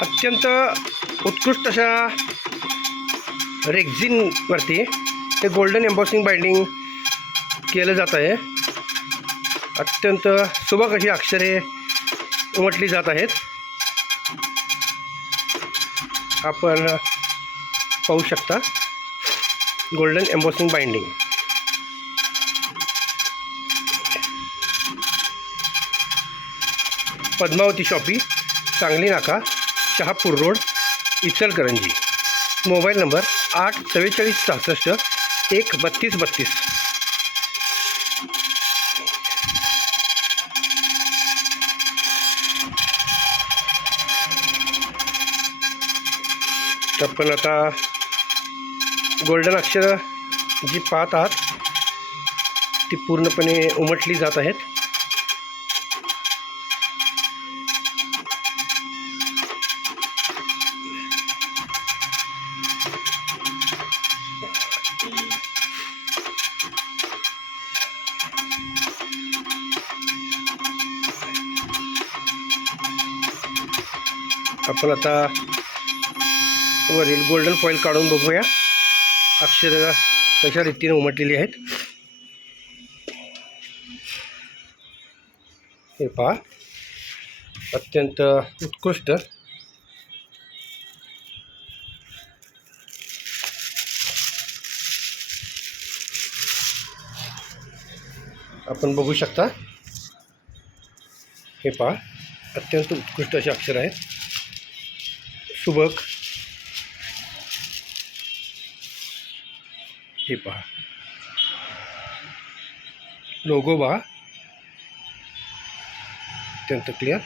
अत्यंत उत्कृष्ट अशा रेक्झिनवरती हे गोल्डन एम्बॉसिंग बाइंडिंग केलं जात आहे. अत्यंत सुबक अशी अक्षरे उमटली जात आहेत. आपण पाहू शकता golden embossing binding. Padmavati shoppe, Sangli Naka, Shahapur road, Ichalkaranji. Mobile number 84466 13232. आपण आता गोल्डन अक्षर जी पाहत आहात ती पूर्णपणे उमटली जात आहेत. आपण आता वरील गोल्डन फॉईल काढून बघूया अक्षरं कशा रीतीने उमटलेली आहेत. हे पहा, अत्यंत उत्कृष्ट. आपण बघू शकता, हे पहा, अत्यंत उत्कृष्ट असे अक्षर आहेत, सुबक. हे पहा, लोगो पहा, अत्यंत क्लिअर.